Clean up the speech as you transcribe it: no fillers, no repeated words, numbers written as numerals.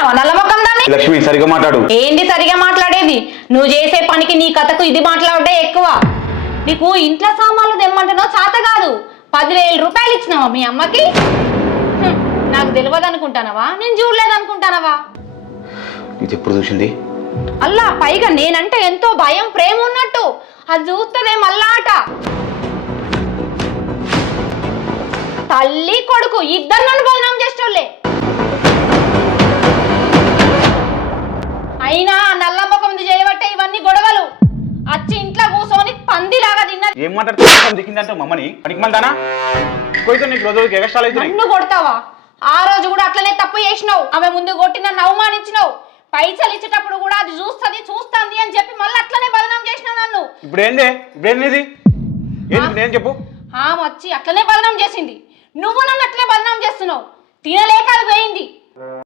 అనుకుంటున్నావా నల్ల ముఖం దాన్ని? లక్ష్మి సరిగా మాట్లాడు. ఏంటి సరిగా మాట్లాడేది? నువ్వు చేసే పనికి నీ కథకు ఇది మాట్లాడే ఎక్కువ. నీకు ఇంట్లో సామాన్లు తెమ్మంటున్నావు చేత కాదు. 10,000 రూపాయలు ఇచ్చినావా మీ అమ్మకి? నాకు తెలియదు అనుకుంటానవా? నేను చూడలేదు అనుకుంటానవా? ఇది ఎప్పుడు చూసింది? అల్లా పైగా నేనంటే ఎంతో భయం ప్రేమ ఉన్నట్టు అది చూస్తుందే మళ్ళా ఆట. తల్లి కొడుకు ఇద్దరు నన్ను బదనాం చేసేటోళ్ళే. అయినా నల్ల ముఖం చేయబట్టే ఇవన్నీ గొడవలు. వచ్చి ఇంట్లో కూర్చొని పందిలాగా తిన్నా. ఏం మాట్లాడుతున్నా దిక్కిందంటే మమ్మని అడిగి మందానా కొయితే నీకు రోజులకి ఎగస్ట్రాలు అవుతున్నాయి. నన్ను కొడతావా? ఆ రోజు కూడా అట్లనే తప్పు చేసినావు. ఆమె ముందు కొట్టి నన్ను అవమానించినావు. పైసలు ఇచ్చేటప్పుడు కూడా అది చూస్తుంది అని చెప్పి మళ్ళీ అట్లనే బదనాం చేసినావు నన్ను. ఇప్పుడు ఏంది? ఇప్పుడేంది నేను చెప్పు. వచ్చి అట్లనే బదనాం చేసింది. నువ్వు నన్ను అట్లనే బదనాం చేస్తున్నావు. తినలేక అది పోయింది.